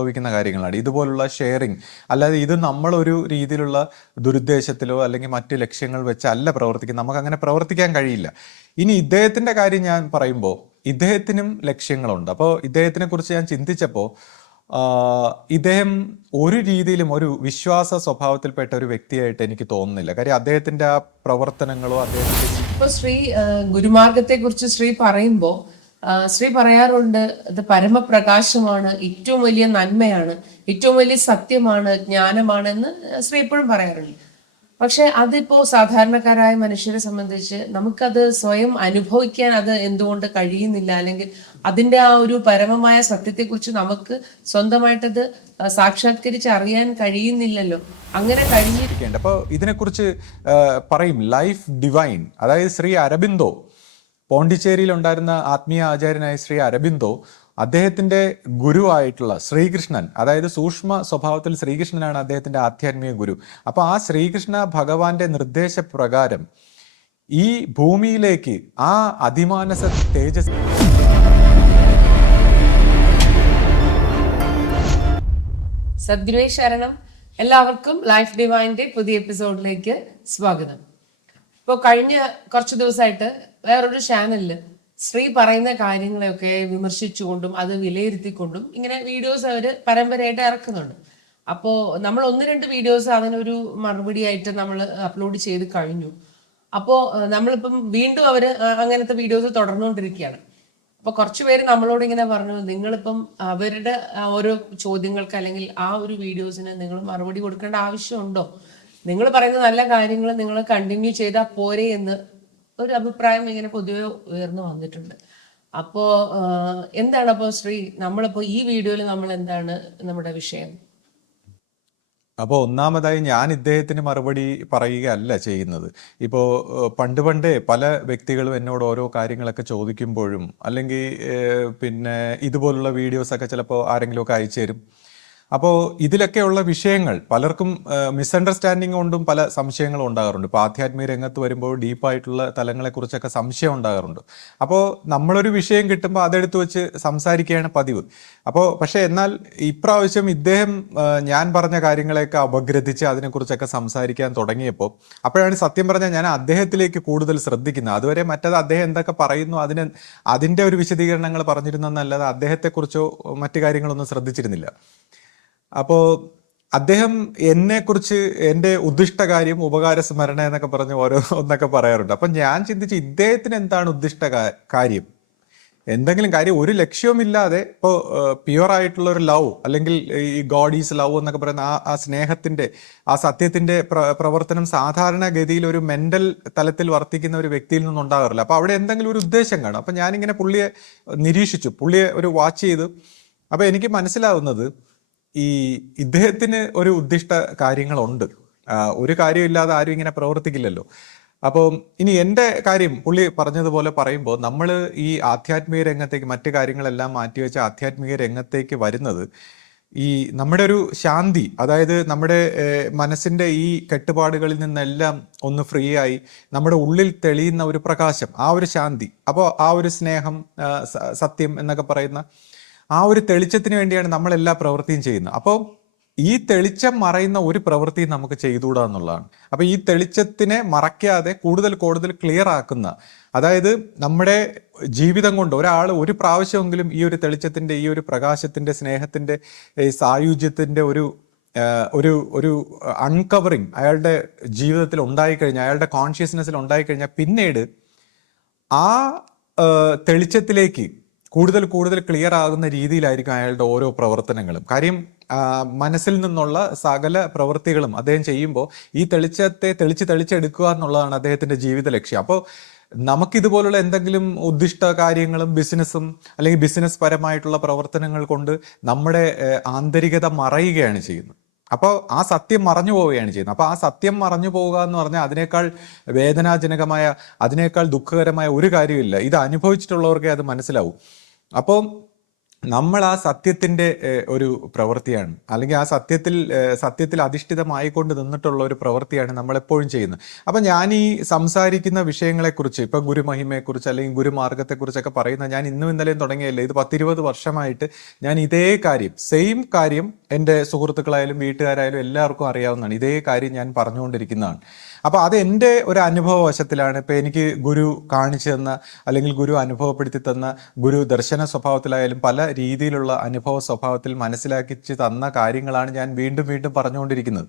സംഭവിക്കുന്ന കാര്യങ്ങളാണ് ഇതുപോലുള്ള ഷെയറിങ്. അല്ലാതെ ഇത് നമ്മളൊരു രീതിയിലുള്ള ദുരുദ്ദേശത്തിലോ അല്ലെങ്കിൽ മറ്റ് ലക്ഷ്യങ്ങൾ വെച്ചല്ല പ്രവർത്തിക്കുന്നത്. നമുക്ക് അങ്ങനെ പ്രവർത്തിക്കാൻ കഴിയില്ല. ഇനി ഇദ്ദേഹത്തിന്റെ കാര്യം ഞാൻ പറയുമ്പോൾ ഇദ്ദേഹത്തിനും ലക്ഷ്യങ്ങളുണ്ട്. അപ്പോൾ ഇദ്ദേഹത്തിനെ കുറിച്ച് ഞാൻ ചിന്തിച്ചപ്പോൾ ഇദ്ദേഹം ഒരു രീതിയിലും ഒരു വിശ്വാസ സ്വഭാവത്തിൽപ്പെട്ട ഒരു വ്യക്തിയായിട്ട് എനിക്ക് തോന്നുന്നില്ല. കാര്യം അദ്ദേഹത്തിന്റെ ആ പ്രവർത്തനങ്ങളോ അദ്ദേഹത്തിന്റെ ഇപ്പൊ ശ്രീ ഗുരുമാർഗത്തെ കുറിച്ച് ശ്രീ പറയുമ്പോ ശ്രീ പറയാറുണ്ട്, അത് പരമപ്രകാശമാണ്, ഏറ്റവും വലിയ നന്മയാണ്, ഏറ്റവും വലിയ സത്യമാണ്, ജ്ഞാനമാണ് എന്ന് ശ്രീ എപ്പോഴും പറയാറുണ്ട്. പക്ഷെ അതിപ്പോ സാധാരണക്കാരായ മനുഷ്യരെ സംബന്ധിച്ച് നമുക്കത് സ്വയം അനുഭവിക്കാൻ അത് എന്തുകൊണ്ട് കഴിയുന്നില്ല, അല്ലെങ്കിൽ അതിന്റെ ആ ഒരു പരമമായ സത്യത്തെക്കുറിച്ച് നമുക്ക് സ്വന്തമായിട്ടത് സാക്ഷാത്കരിച്ച് അറിയാൻ കഴിയുന്നില്ലല്ലോ. അങ്ങനെ കഴിഞ്ഞിരിക്കേണ്ട. അപ്പോൾ ഇതിനെക്കുറിച്ച് പറയും ലൈഫ് ഡിവൈൻ, അതായത് ശ്രീ അരബിന്ദോ, പോണ്ടിച്ചേരിയിൽ ഉണ്ടായിരുന്ന ആത്മീയ ആചാര്യനായ ശ്രീ അരബിന്ദോ, അദ്ദേഹത്തിന്റെ ഗുരുവായിട്ടുള്ള ശ്രീകൃഷ്ണൻ, അതായത് സൂക്ഷ്മ സ്വഭാവത്തിൽ ശ്രീകൃഷ്ണനാണ് അദ്ദേഹത്തിന്റെ ആധ്യാത്മിക ഗുരു. അപ്പൊ ആ ശ്രീകൃഷ്ണ ഭഗവാന്റെ നിർദ്ദേശപ്രകാരം ഈ ഭൂമിയിലേക്ക് ആ അതിമാനസ തേജസ് സദ്ഗുരുവേ ശരണം. എല്ലാവർക്കും ലൈഫ് ഡിവൈൻ്റെ പുതിയ എപ്പിസോഡിലേക്ക് സ്വാഗതം. ഇപ്പോൾ കഴിഞ്ഞ കുറച്ച് ദിവസമായിട്ട് വേറൊരു ചാനലിൽ ശ്രീ പറയുന്ന കാര്യങ്ങളെയൊക്കെ വിമർശിച്ചുകൊണ്ടും അത് വിലയിരുത്തിക്കൊണ്ടും ഇങ്ങനെ വീഡിയോസ് അവർ പരമ്പരയായിട്ട് ഇറക്കുന്നുണ്ട്. അപ്പോൾ നമ്മൾ 1-2 വീഡിയോസ് അതിനൊരു മറുപടി ആയിട്ട് നമ്മൾ അപ്ലോഡ് ചെയ്ത് കഴിഞ്ഞു. അപ്പോൾ നമ്മളിപ്പം വീണ്ടും അവർ അങ്ങനത്തെ വീഡിയോസ് തുടർന്നുകൊണ്ടിരിക്കുകയാണ്. അപ്പോൾ കുറച്ച് പേര് നമ്മളോട് ഇങ്ങനെ പറഞ്ഞു, നിങ്ങളിപ്പം അവരുടെ ഓരോ ചോദ്യങ്ങൾക്ക് അല്ലെങ്കിൽ ആ ഒരു വീഡിയോസിന് നിങ്ങൾ മറുപടി കൊടുക്കേണ്ട ആവശ്യമുണ്ടോ, നിങ്ങൾ പറയുന്ന നല്ല കാര്യങ്ങൾ നിങ്ങൾ കണ്ടിന്യൂ ചെയ്താൽ പോരെ എന്ന് ഒരു അഭിപ്രായം ഇങ്ങനെ പൊതുവെ ഉയർന്നു വന്നിട്ടുണ്ട്. അപ്പോ എന്താണ് അപ്പോ ശ്രീ, നമ്മളിപ്പോ ഈ വീഡിയോയിൽ നമ്മൾ എന്താണ് നമ്മുടെ വിഷയം? അപ്പോൾ ഒന്നാമതായി ഞാൻ ഇദ്ദേഹത്തിന് മറുപടി പറയുകയല്ല ചെയ്യുന്നത്. ഇപ്പോൾ പണ്ടേ പല വ്യക്തികളും എന്നോട് ഓരോ കാര്യങ്ങളൊക്കെ ചോദിക്കുമ്പോഴും അല്ലെങ്കിൽ പിന്നെ ഇതുപോലുള്ള വീഡിയോസൊക്കെ ചിലപ്പോൾ ആരെങ്കിലുമൊക്കെ അയച്ചു തരും. അപ്പോൾ ഇതിലൊക്കെയുള്ള വിഷയങ്ങൾ പലർക്കും മിസ്അണ്ടർസ്റ്റാൻഡിങ് കൊണ്ടും പല സംശയങ്ങളും ഉണ്ടാകാറുണ്ട്. ഇപ്പോൾ ആധ്യാത്മിക രംഗത്ത് വരുമ്പോൾ ഡീപ്പായിട്ടുള്ള തലങ്ങളെക്കുറിച്ചൊക്കെ സംശയം ഉണ്ടാകാറുണ്ട്. അപ്പോൾ നമ്മളൊരു വിഷയം കിട്ടുമ്പോൾ അതെടുത്ത് വെച്ച് സംസാരിക്കുകയാണ് പതിവ്. അപ്പോൾ പക്ഷേ എന്നാൽ ഇപ്രാവശ്യം ഇദ്ദേഹം ഞാൻ പറഞ്ഞ കാര്യങ്ങളെയൊക്കെ അപഗ്രഥിച്ച് അതിനെക്കുറിച്ചൊക്കെ സംസാരിക്കാൻ തുടങ്ങിയപ്പോൾ അപ്പോഴാണ് സത്യം പറഞ്ഞാൽ ഞാൻ അദ്ദേഹത്തിലേക്ക് കൂടുതൽ ശ്രദ്ധിക്കുന്നത്. അതുവരെ മറ്റത് അദ്ദേഹം എന്തൊക്കെ പറയുന്നു അതിൻ്റെ ഒരു വിശദീകരണങ്ങൾ പറഞ്ഞിരുന്നെന്നല്ലാതെ അദ്ദേഹത്തെക്കുറിച്ചോ മറ്റു കാര്യങ്ങളൊന്നും ശ്രദ്ധിച്ചിരുന്നില്ല. അപ്പോൾ അദ്ദേഹം എന്നെക്കുറിച്ച് എൻ്റെ ഉദ്ദിഷ്ട കാര്യം ഉപകാര സ്മരണ എന്നൊക്കെ പറഞ്ഞ് ഒന്നൊക്കെ പറയാറുണ്ട്. അപ്പം ഞാൻ ചിന്തിച്ച് ഇദ്ദേഹത്തിന് എന്താണ് ഉദ്ദിഷ്ട കാര്യം, എന്തെങ്കിലും കാര്യം ഒരു ലക്ഷ്യവുമില്ലാതെ ഇപ്പോൾ പ്യുവർ ആയിട്ടുള്ള ഒരു ലവ് അല്ലെങ്കിൽ ഈ ഗോഡ് ഈസ് ലവ് എന്നൊക്കെ പറയുന്ന ആ സ്നേഹത്തിൻ്റെ ആ സത്യത്തിൻ്റെ പ്രവർത്തനം സാധാരണഗതിയിൽ ഒരു മെൻ്റൽ തലത്തിൽ വർത്തിക്കുന്ന ഒരു വ്യക്തിയിൽ നിന്നും ഉണ്ടാകാറില്ല. അപ്പോൾ അവിടെ എന്തെങ്കിലും ഒരു ഉദ്ദേശം കാണും. അപ്പം ഞാനിങ്ങനെ പുള്ളിയെ നിരീക്ഷിച്ചു, പുള്ളിയെ ഒരു വാച്ച് ചെയ്തു. അപ്പോൾ എനിക്ക് മനസ്സിലാവുന്നത് ഇദ്ദേഹത്തിന് ഒരു ഉദ്ദിഷ്ട കാര്യങ്ങളുണ്ട്. ഒരു കാര്യമില്ലാതെ ആരും ഇങ്ങനെ പ്രവർത്തിക്കില്ലല്ലോ. അപ്പോൾ ഇനി എൻ്റെ കാര്യം പുള്ളി പറഞ്ഞതുപോലെ പറയുമ്പോൾ നമ്മൾ ഈ ആധ്യാത്മിക രംഗത്തേക്ക് മറ്റു കാര്യങ്ങളെല്ലാം മാറ്റിവെച്ച് ആധ്യാത്മിക രംഗത്തേക്ക് വരുന്നത് ഈ നമ്മുടെ ഒരു ശാന്തി, അതായത് നമ്മുടെ മനസ്സിൻ്റെ ഈ കെട്ടുപാടുകളിൽ നിന്നെല്ലാം ഒന്ന് ഫ്രീ ആയി നമ്മുടെ ഉള്ളിൽ തെളിയുന്ന ഒരു പ്രകാശം, ആ ഒരു ശാന്തി, അപ്പോൾ ആ ഒരു സ്നേഹം, സത്യം എന്നൊക്കെ പറയുന്ന ആ ഒരു തെളിച്ചത്തിന് വേണ്ടിയാണ് നമ്മൾ എല്ലാ പ്രവൃത്തിയും ചെയ്യുന്നത്. അപ്പോൾ ഈ തെളിച്ചം മറയുന്ന ഒരു പ്രവൃത്തിയും നമുക്ക് ചെയ്തുകൂടാ എന്നുള്ളതാണ്. അപ്പോൾ ഈ തെളിച്ചത്തിനെ മറയ്ക്കാതെ കൂടുതൽ കൂടുതൽ ക്ലിയർ ആക്കുന്ന, അതായത് നമ്മുടെ ജീവിതം കൊണ്ട് ഒരാൾ ഒരു പ്രാവശ്യമെങ്കിലും ഈ ഒരു തെളിച്ചത്തിൻ്റെ, ഈ ഒരു പ്രകാശത്തിൻ്റെ, സ്നേഹത്തിൻ്റെ, സായുജ്യത്തിൻ്റെ ഒരു ഒരു അൺകവറിങ് അയാളുടെ ജീവിതത്തിൽ ഉണ്ടായിക്കഴിഞ്ഞാൽ, അയാളുടെ കോൺഷ്യസ്നെസ്സിൽ ഉണ്ടായിക്കഴിഞ്ഞാൽ പിന്നീട് ആ തെളിച്ചത്തിലേക്ക് കൂടുതൽ കൂടുതൽ ക്ലിയർ ആകുന്ന രീതിയിലായിരിക്കും അയാളുടെ ഓരോ പ്രവർത്തനങ്ങളും. കാര്യം മനസ്സിൽ നിന്നുള്ള സകല പ്രവൃത്തികളും അദ്ദേഹം ചെയ്യുമ്പോൾ ഈ തെളിച്ചത്തെ തെളിച്ചെടുക്കുക എന്നുള്ളതാണ് അദ്ദേഹത്തിൻ്റെ ജീവിത ലക്ഷ്യം. അപ്പോൾ നമുക്കിതുപോലുള്ള എന്തെങ്കിലും ഉദ്ദിഷ്ട കാര്യങ്ങളും ബിസിനസ്സും അല്ലെങ്കിൽ ബിസിനസ് പരമായിട്ടുള്ള പ്രവർത്തനങ്ങൾ കൊണ്ട് നമ്മുടെ ആന്തരികത മറയുകയാണ് ചെയ്യുന്നത്. അപ്പോൾ ആ സത്യം മറഞ്ഞു പോവുകയാണ് ചെയ്യുന്നത്. അപ്പോൾ ആ സത്യം മറഞ്ഞു പോവുക എന്ന് പറഞ്ഞാൽ അതിനേക്കാൾ വേദനാജനകമായ, അതിനേക്കാൾ ദുഃഖകരമായ ഒരു കാര്യമില്ല. ഇത് അനുഭവിച്ചിട്ടുള്ളവർക്കേ അത് മനസ്സിലാവും. അപ്പോൾ നമ്മൾ ആ സത്യത്തിന്റെ ഒരു പ്രവൃത്തിയാണ്, അല്ലെങ്കിൽ ആ സത്യത്തിൽ അധിഷ്ഠിതമായിക്കൊണ്ട് നിന്നിട്ടുള്ള ഒരു പ്രവൃത്തിയാണ് നമ്മൾ എപ്പോഴും ചെയ്യുന്നത്. അപ്പം ഞാൻ ഈ സംസാരിക്കുന്ന വിഷയങ്ങളെക്കുറിച്ച്, ഇപ്പം ഗുരുമഹിമയെക്കുറിച്ച് അല്ലെങ്കിൽ ഗുരുമാർഗത്തെക്കുറിച്ചൊക്കെ പറയുന്നത് ഞാൻ ഇന്നും ഇന്നലെയും തുടങ്ങിയല്ലേ. ഇത് 10-20 വർഷമായിട്ട് ഞാൻ ഇതേ കാര്യം, സെയിം കാര്യം എൻ്റെ സുഹൃത്തുക്കളായാലും വീട്ടുകാരായാലും എല്ലാവർക്കും അറിയാവുന്നതാണ്. ഇതേ കാര്യം ഞാൻ പറഞ്ഞുകൊണ്ടിരിക്കുന്നതാണ്. അപ്പോൾ അത് എൻ്റെ ഒരു അനുഭവ വശത്തിലാണ്. ഇപ്പം എനിക്ക് ഗുരു കാണിച്ചു തന്ന, അല്ലെങ്കിൽ ഗുരു അനുഭവപ്പെടുത്തി തന്ന, ഗുരു ദർശന സ്വഭാവത്തിലായാലും പല രീതിയിലുള്ള അനുഭവ സ്വഭാവത്തിൽ മനസ്സിലാക്കിച്ച് തന്ന കാര്യങ്ങളാണ് ഞാൻ വീണ്ടും വീണ്ടും പറഞ്ഞുകൊണ്ടിരിക്കുന്നത്.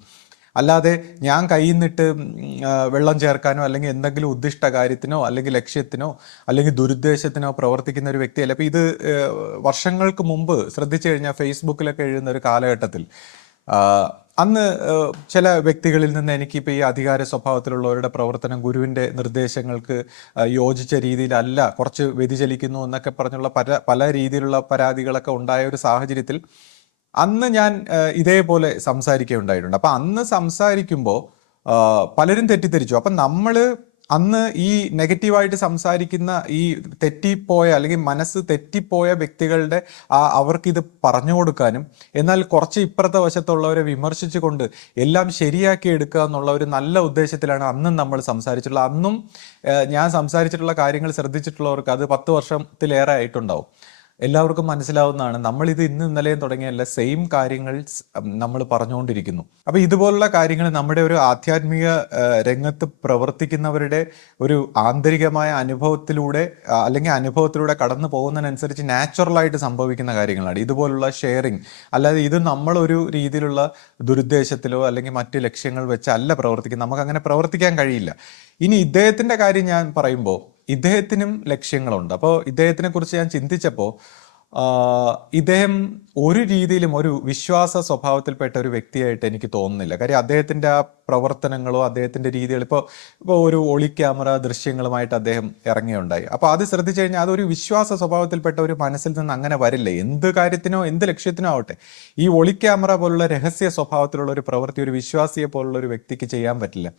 അല്ലാതെ ഞാൻ കയ്യിൽ നിന്നിട്ട് വെള്ളം ചേർക്കാനോ അല്ലെങ്കിൽ എന്തെങ്കിലും ഉദ്ദിഷ്ട കാര്യത്തിനോ അല്ലെങ്കിൽ ലക്ഷ്യത്തിനോ അല്ലെങ്കിൽ ദുരുദ്ദേശത്തിനോ പ്രവർത്തിക്കുന്ന ഒരു വ്യക്തിയല്ല. അപ്പം ഇത് വർഷങ്ങൾക്ക് മുമ്പ് ശ്രദ്ധിച്ചു കഴിഞ്ഞാൽ ഫേസ്ബുക്കിലൊക്കെ എഴുതുന്ന ഒരു കാലഘട്ടത്തിൽ അന്ന് ചില വ്യക്തികളിൽ നിന്ന് എനിക്കിപ്പോൾ ഈ അധികാര സ്വഭാവത്തിലുള്ളവരുടെ പ്രവർത്തനം ഗുരുവിൻ്റെ നിർദ്ദേശങ്ങൾക്ക് യോജിച്ച രീതിയിലല്ല, കുറച്ച് വ്യതിചലിക്കുന്നു എന്നൊക്കെ പറഞ്ഞുള്ള പല രീതിയിലുള്ള പരാതികളൊക്കെ ഉണ്ടായ ഒരു സാഹചര്യത്തിൽ അന്ന് ഞാൻ ഇതേപോലെ സംസാരിക്കുകയുണ്ടായിട്ടുണ്ട്. അപ്പം അന്ന് സംസാരിക്കുമ്പോൾ പലരും തെറ്റിദ്ധരിച്ചു. അപ്പം നമ്മൾ അന്ന് ഈ നെഗറ്റീവായിട്ട് സംസാരിക്കുന്ന, ഈ തെറ്റിപ്പോയ അല്ലെങ്കിൽ മനസ്സ് തെറ്റിപ്പോയ വ്യക്തികളുടെ അവർക്കിത് പറഞ്ഞു കൊടുക്കാനും, എന്നാൽ കുറച്ച് ഇപ്പുറത്തെ വശത്തുള്ളവരെ വിമർശിച്ചുകൊണ്ട് എല്ലാം ശരിയാക്കി എടുക്കുക എന്നുള്ള ഒരു നല്ല ഉദ്ദേശത്തിലാണ് അന്നും നമ്മൾ സംസാരിച്ചിട്ടുള്ളത്. അന്നും ഞാൻ സംസാരിച്ചിട്ടുള്ള കാര്യങ്ങൾ ശ്രദ്ധിച്ചിട്ടുള്ളവർക്ക് അത് 10 വർഷത്തിലേറെ ആയിട്ടുണ്ടാവും. എല്ലാവർക്കും മനസ്സിലാവുന്നതാണ്. നമ്മളിത് ഇന്നും ഇന്നലെയും തുടങ്ങിയല്ല, സെയിം കാര്യങ്ങൾ നമ്മൾ പറഞ്ഞുകൊണ്ടിരിക്കുന്നു. അപ്പോൾ ഇതുപോലുള്ള കാര്യങ്ങൾ നമ്മുടെ ഒരു ആധ്യാത്മിക രംഗത്ത് പ്രവർത്തിക്കുന്നവരുടെ ഒരു ആന്തരികമായ അനുഭവത്തിലൂടെ അല്ലെങ്കിൽ അനുഭവത്തിലൂടെ കടന്നു പോകുന്നതിനനുസരിച്ച് നാച്ചുറലായിട്ട് സംഭവിക്കുന്ന കാര്യങ്ങളാണ് ഇതുപോലുള്ള ഷെയറിങ്. അല്ലാതെ ഇത് നമ്മളൊരു രീതിയിലുള്ള ദുരുദ്ദേശത്തിലോ അല്ലെങ്കിൽ മറ്റ് ലക്ഷ്യങ്ങൾ വെച്ചല്ല പ്രവർത്തിക്കുന്നത്. നമുക്കങ്ങനെ പ്രവർത്തിക്കാൻ കഴിയില്ല. ഇനി ഇദ്ദേഹത്തിൻ്റെ കാര്യം ഞാൻ പറയുമ്പോൾ ഇദ്ദേഹത്തിനും ലക്ഷ്യങ്ങളുണ്ട്. അപ്പോൾ ഇദ്ദേഹത്തിനെ കുറിച്ച് ഞാൻ ചിന്തിച്ചപ്പോൾ ഇദ്ദേഹം ഒരു രീതിയിലും ഒരു വിശ്വാസ സ്വഭാവത്തിൽപ്പെട്ട ഒരു വ്യക്തിയായിട്ട് എനിക്ക് തോന്നുന്നില്ല. കാര്യം അദ്ദേഹത്തിൻ്റെ ആ പ്രവർത്തനങ്ങളോ അദ്ദേഹത്തിൻ്റെ രീതികൾ, ഇപ്പോൾ ഒരു ഒളി ക്യാമറ ദൃശ്യങ്ങളുമായിട്ട് അദ്ദേഹം ഇറങ്ങിയുണ്ടായി. അപ്പോൾ അത് ശ്രദ്ധിച്ചു കഴിഞ്ഞാൽ അതൊരു വിശ്വാസ സ്വഭാവത്തിൽപ്പെട്ട ഒരു മനസ്സിൽ നിന്ന് അങ്ങനെ വരില്ല. എന്ത് കാര്യത്തിനോ എന്ത് ലക്ഷ്യത്തിനോ ആവട്ടെ, ഈ ഒളി ക്യാമറ പോലുള്ള രഹസ്യ സ്വഭാവത്തിലുള്ള ഒരു പ്രവൃത്തി ഒരു വിശ്വാസിയെ പോലുള്ള ഒരു വ്യക്തിക്ക് ചെയ്യാൻ പറ്റില്ല.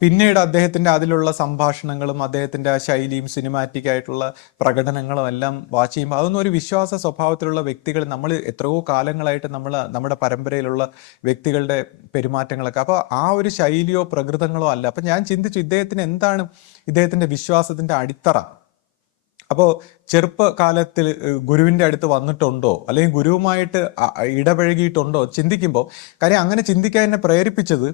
പിന്നീട് അദ്ദേഹത്തിൻ്റെ അതിലുള്ള സംഭാഷണങ്ങളും അദ്ദേഹത്തിൻ്റെ ആ ശൈലിയും സിനിമാറ്റിക് ആയിട്ടുള്ള പ്രകടനങ്ങളും എല്ലാം വാച്ച് ചെയ്യുമ്പോൾ അതൊന്നും ഒരു വിശ്വാസ സ്വഭാവത്തിലുള്ള വ്യക്തികൾ, നമ്മൾ എത്രയോ കാലങ്ങളായിട്ട് നമ്മുടെ പരമ്പരയിലുള്ള വ്യക്തികളുടെ പെരുമാറ്റങ്ങളൊക്കെ, അപ്പോൾ ആ ഒരു ശൈലിയോ പ്രകൃതങ്ങളോ അല്ല. അപ്പം ഞാൻ ചിന്തിച്ചു ഇദ്ദേഹത്തിന് എന്താണ് ഇദ്ദേഹത്തിൻ്റെ വിശ്വാസത്തിൻ്റെ അടിത്തറ. അപ്പോൾ ചെറുപ്പകാലത്തിൽ ഗുരുവിൻ്റെ അടുത്ത് വന്നിട്ടുണ്ടോ അല്ലെങ്കിൽ ഗുരുവുമായിട്ട് ഇടപഴകിയിട്ടുണ്ടോ ചിന്തിക്കുമ്പോൾ, കാര്യം അങ്ങനെ ചിന്തിക്കാൻ എന്നെ പ്രേരിപ്പിച്ചത്,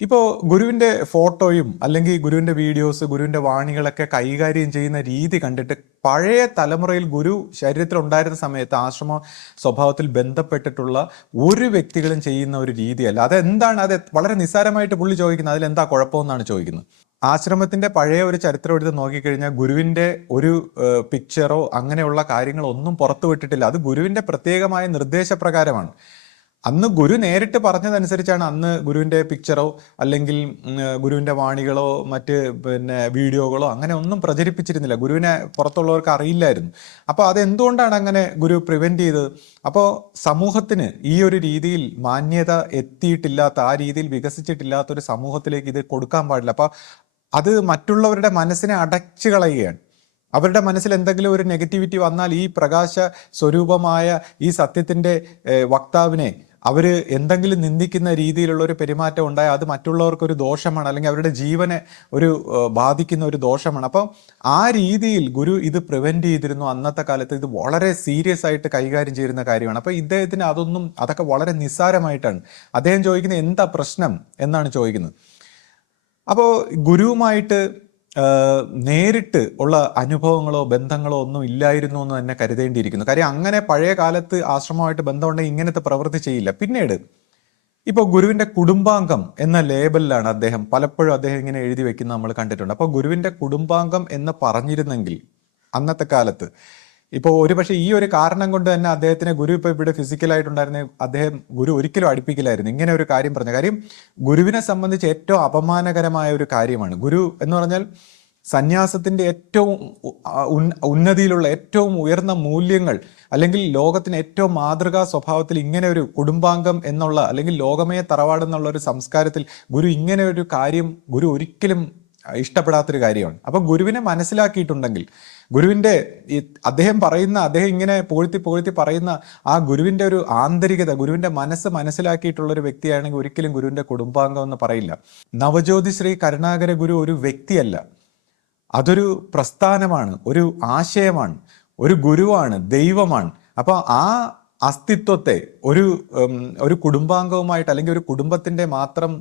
ഇപ്പോൾ ഗുരുവിൻ്റെ ഫോട്ടോയും അല്ലെങ്കിൽ ഗുരുവിൻ്റെ വീഡിയോസ്, ഗുരുവിൻ്റെ വാണികളൊക്കെ കൈകാര്യം ചെയ്യുന്ന രീതി കണ്ടിട്ട് പഴയ തലമുറയിൽ ഗുരു ശരീരത്തിലുണ്ടായിരുന്ന സമയത്ത് ആശ്രമ സ്വഭാവത്തിൽ ബന്ധപ്പെട്ടിട്ടുള്ള ഒരു വ്യക്തികളും ചെയ്യുന്ന ഒരു രീതിയല്ല. അതെന്താണ്, അത് വളരെ നിസ്സാരമായിട്ട് പുള്ളി ചോദിക്കുന്നത്, അതിലെന്താ കുഴപ്പമെന്നാണ് ചോദിക്കുന്നത്. ആശ്രമത്തിൻ്റെ പഴയ ഒരു ചരിത്രം എടുത്ത് നോക്കിക്കഴിഞ്ഞാൽ ഗുരുവിൻ്റെ ഒരു പിക്ചറോ അങ്ങനെയുള്ള കാര്യങ്ങളൊന്നും പുറത്തു വിട്ടിട്ടില്ല. അത് ഗുരുവിൻ്റെ പ്രത്യേകമായ നിർദ്ദേശപ്രകാരമാണ്. അന്ന് ഗുരു നേരിട്ട് പറഞ്ഞതനുസരിച്ചാണ് അന്ന് ഗുരുവിൻ്റെ പിക്ചറോ അല്ലെങ്കിൽ ഗുരുവിൻ്റെ വാണികളോ മറ്റ് വീഡിയോകളോ അങ്ങനെ ഒന്നും പ്രചരിപ്പിച്ചിരുന്നില്ല. ഗുരുവിനെ പുറത്തുള്ളവർക്ക് അറിയില്ലായിരുന്നു. അപ്പോൾ അതെന്തുകൊണ്ടാണ് അങ്ങനെ ഗുരു പ്രിവെൻറ്റ് ചെയ്തത്? അപ്പോൾ സമൂഹത്തിന് ഈ ഒരു രീതിയിൽ മാന്യത എത്തിയിട്ടില്ലാത്ത, ആ രീതിയിൽ വികസിച്ചിട്ടില്ലാത്ത ഒരു സമൂഹത്തിലേക്ക് ഇത് കൊടുക്കാൻ പാടില്ല. അപ്പോൾ അത് മറ്റുള്ളവരുടെ മനസ്സിനെ അടച്ചു കളയുകയാണ്. അവരുടെ മനസ്സിൽ എന്തെങ്കിലും ഒരു നെഗറ്റിവിറ്റി വന്നാൽ ഈ പ്രകാശ സ്വരൂപമായ ഈ സത്യത്തിൻ്റെ വക്താവിനെ അവർ എന്തെങ്കിലും നിന്ദിക്കുന്ന രീതിയിലുള്ള ഒരു പെരുമാറ്റം ഉണ്ടായാൽ അത് മറ്റുള്ളവർക്കൊരു ദോഷമാണ്, അല്ലെങ്കിൽ അവരുടെ ജീവനെ ബാധിക്കുന്ന ഒരു ദോഷമാണ്. അപ്പോൾ ആ രീതിയിൽ ഗുരു ഇത് പ്രിവെൻറ്റ് ചെയ്തിരുന്നു. അന്നത്തെ കാലത്ത് ഇത് വളരെ സീരിയസ് ആയിട്ട് കൈകാര്യം ചെയ്യുന്ന കാര്യമാണ്. അപ്പോൾ ഇദ്ദേഹത്തിന് അതൊക്കെ വളരെ നിസ്സാരമായിട്ടാണ്. അദ്ദേഹം ചോദിക്കുന്നത് എന്താ പ്രശ്നം എന്നാണ് ചോദിക്കുന്നത്. അപ്പോൾ ഗുരുവുമായിട്ട് നേരിട്ട് ഉള്ള അനുഭവങ്ങളോ ബന്ധങ്ങളോ ഒന്നും ഇല്ലായിരുന്നു എന്ന് തന്നെ കരുതേണ്ടിയിരിക്കുന്നു. കാര്യം അങ്ങനെ പഴയ കാലത്ത് ആശ്രമമായിട്ട് ബന്ധമുണ്ടെങ്കിൽ ഇങ്ങനത്തെ പ്രവൃത്തി ചെയ്യില്ല. പിന്നീട് ഇപ്പോൾ ഗുരുവിൻ്റെ കുടുംബാംഗം എന്ന ലേബലിലാണ് പലപ്പോഴും അദ്ദേഹം ഇങ്ങനെ എഴുതി വെക്കുന്നത് നമ്മൾ കണ്ടിട്ടുണ്ട്. അപ്പോൾ ഗുരുവിൻ്റെ കുടുംബാംഗം എന്ന് പറഞ്ഞിരുന്നെങ്കിൽ അന്നത്തെ കാലത്ത്, ഇപ്പോൾ ഒരുപക്ഷെ ഈ ഒരു കാരണം കൊണ്ട് തന്നെ അദ്ദേഹത്തിന് ഗുരു ഇപ്പോൾ ഇവിടെ ഫിസിക്കലായിട്ടുണ്ടായിരുന്ന ഗുരു ഒരിക്കലും അടുപ്പിക്കില്ലായിരുന്നു. ഇങ്ങനെ ഒരു കാര്യം പറഞ്ഞ കാര്യം ഗുരുവിനെ സംബന്ധിച്ച് ഏറ്റവും അപമാനകരമായ ഒരു കാര്യമാണ്. ഗുരു എന്ന് പറഞ്ഞാൽ സന്യാസത്തിൻ്റെ ഏറ്റവും ഉന്നതിയിലുള്ള ഏറ്റവും ഉയർന്ന മൂല്യങ്ങൾ, അല്ലെങ്കിൽ ലോകത്തിന് ഏറ്റവും മാതൃകാ സ്വഭാവത്തിൽ ഇങ്ങനെ ഒരു കുടുംബാംഗം എന്നുള്ള അല്ലെങ്കിൽ ലോകമേ തറവാട് എന്നുള്ള ഒരു സംസ്കാരത്തിൽ ഗുരു ഇങ്ങനെ ഒരു കാര്യം ഗുരു ഒരിക്കലും ഇഷ്ടപ്പെടാത്തൊരു കാര്യമാണ്. അപ്പോൾ ഗുരുവിനെ മനസ്സിലാക്കിയിട്ടുണ്ടെങ്കിൽ, ഗുരുവിൻ്റെ അദ്ദേഹം ഇങ്ങനെ പുകഴ്ത്തി പുകഴ്ത്തി പറയുന്ന ആ ഗുരുവിൻ്റെ ഒരു ആന്തരികത, ഗുരുവിൻ്റെ മനസ്സ് മനസ്സിലാക്കിയിട്ടുള്ള ഒരു വ്യക്തിയാണെങ്കിൽ ഒരിക്കലും ഗുരുവിൻ്റെ കുടുംബാംഗം എന്ന് പറയില്ല. നവജ്യോതി ശ്രീ കരുണാകര ഗുരു ഒരു വ്യക്തിയല്ല, അതൊരു പ്രസ്ഥാനമാണ്, ഒരു ആശയമാണ്, ഒരു ഗുരുവാണ്, ദൈവമാണ്. അപ്പോൾ ആ അസ്തിത്വത്തെ ഒരു കുടുംബാംഗവുമായിട്ട് അല്ലെങ്കിൽ ഒരു കുടുംബത്തിൻ്റെ മാത്രം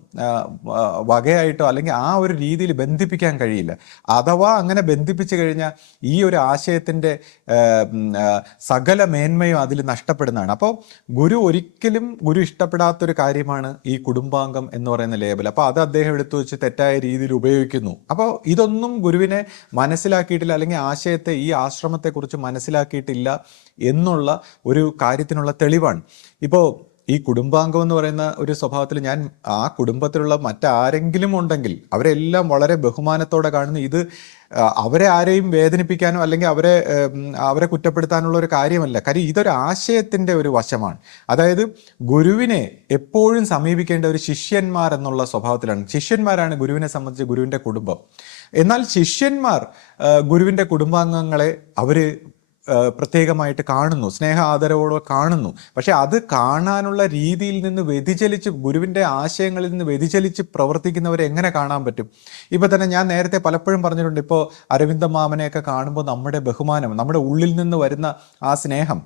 വകയായിട്ടോ അല്ലെങ്കിൽ ആ ഒരു രീതിയിൽ ബന്ധിപ്പിക്കാൻ കഴിയില്ല. അഥവാ അങ്ങനെ ബന്ധിപ്പിച്ചു കഴിഞ്ഞാൽ ഈ ഒരു ആശയത്തിൻ്റെ സകല മേന്മയും അതിൽ നഷ്ടപ്പെടുന്നതാണ്. അപ്പോൾ ഗുരു ഇഷ്ടപ്പെടാത്തൊരു കാര്യമാണ് ഈ കുടുംബാംഗം എന്ന് പറയുന്ന ലേബൽ. അപ്പോൾ അത് അദ്ദേഹം എടുത്തു വെച്ച് തെറ്റായ രീതിയിൽ ഉപയോഗിക്കുന്നു. അപ്പോൾ ഇതൊന്നും ഗുരുവിനെ മനസ്സിലാക്കിയിട്ടില്ല, അല്ലെങ്കിൽ ആശയത്തെ, ഈ ആശ്രമത്തെക്കുറിച്ച് മനസ്സിലാക്കിയിട്ടില്ല എന്നുള്ള ഒരു കാര്യത്തിനുള്ള തെളിവാണ്. ഇപ്പോൾ ഈ കുടുംബാംഗം എന്ന് പറയുന്ന ഒരു സ്വഭാവത്തിൽ ഞാൻ ആ കുടുംബത്തിലുള്ള മറ്റാരെങ്കിലും ഉണ്ടെങ്കിൽ അവരെല്ലാം വളരെ ബഹുമാനത്തോടെ കാണുന്നു. ഇത് അവരെ ആരെയും വേദനിപ്പിക്കാനോ അല്ലെങ്കിൽ അവരെ കുറ്റപ്പെടുത്താനുള്ള ഒരു കാര്യമല്ല. കാര്യം ഇതൊരു ആശയത്തിൻ്റെ ഒരു വശമാണ്. അതായത് ഗുരുവിനെ എപ്പോഴും സമീപിക്കേണ്ട ഒരു ശിഷ്യന്മാർ എന്നുള്ള സ്വഭാവത്തിലാണ്. ശിഷ്യന്മാരാണ് ഗുരുവിനെ സംബന്ധിച്ച് ഗുരുവിൻ്റെ കുടുംബം. എന്നാൽ ശിഷ്യന്മാർ ഗുരുവിൻ്റെ കുടുംബാംഗങ്ങളെ പ്രത്യേകമായിട്ട് കാണുന്നു, സ്നേഹ ആദരവോടെ കാണുന്നു. പക്ഷെ അത് കാണാനുള്ള രീതിയിൽ നിന്ന് വ്യതിചലിച്ച്, ഗുരുവിൻ്റെ ആശയങ്ങളിൽ നിന്ന് വ്യതിചലിച്ച് പ്രവർത്തിക്കുന്നവരെ എങ്ങനെ കാണാൻ പറ്റും? ഇപ്പം തന്നെ ഞാൻ നേരത്തെ പലപ്പോഴും പറഞ്ഞിട്ടുണ്ട്, ഇപ്പോൾ അരവിന്ദ മാമനെയൊക്കെ കാണുമ്പോൾ നമ്മുടെ ബഹുമാനം, നമ്മുടെ ഉള്ളിൽ നിന്ന് വരുന്ന ആ സ്നേഹം,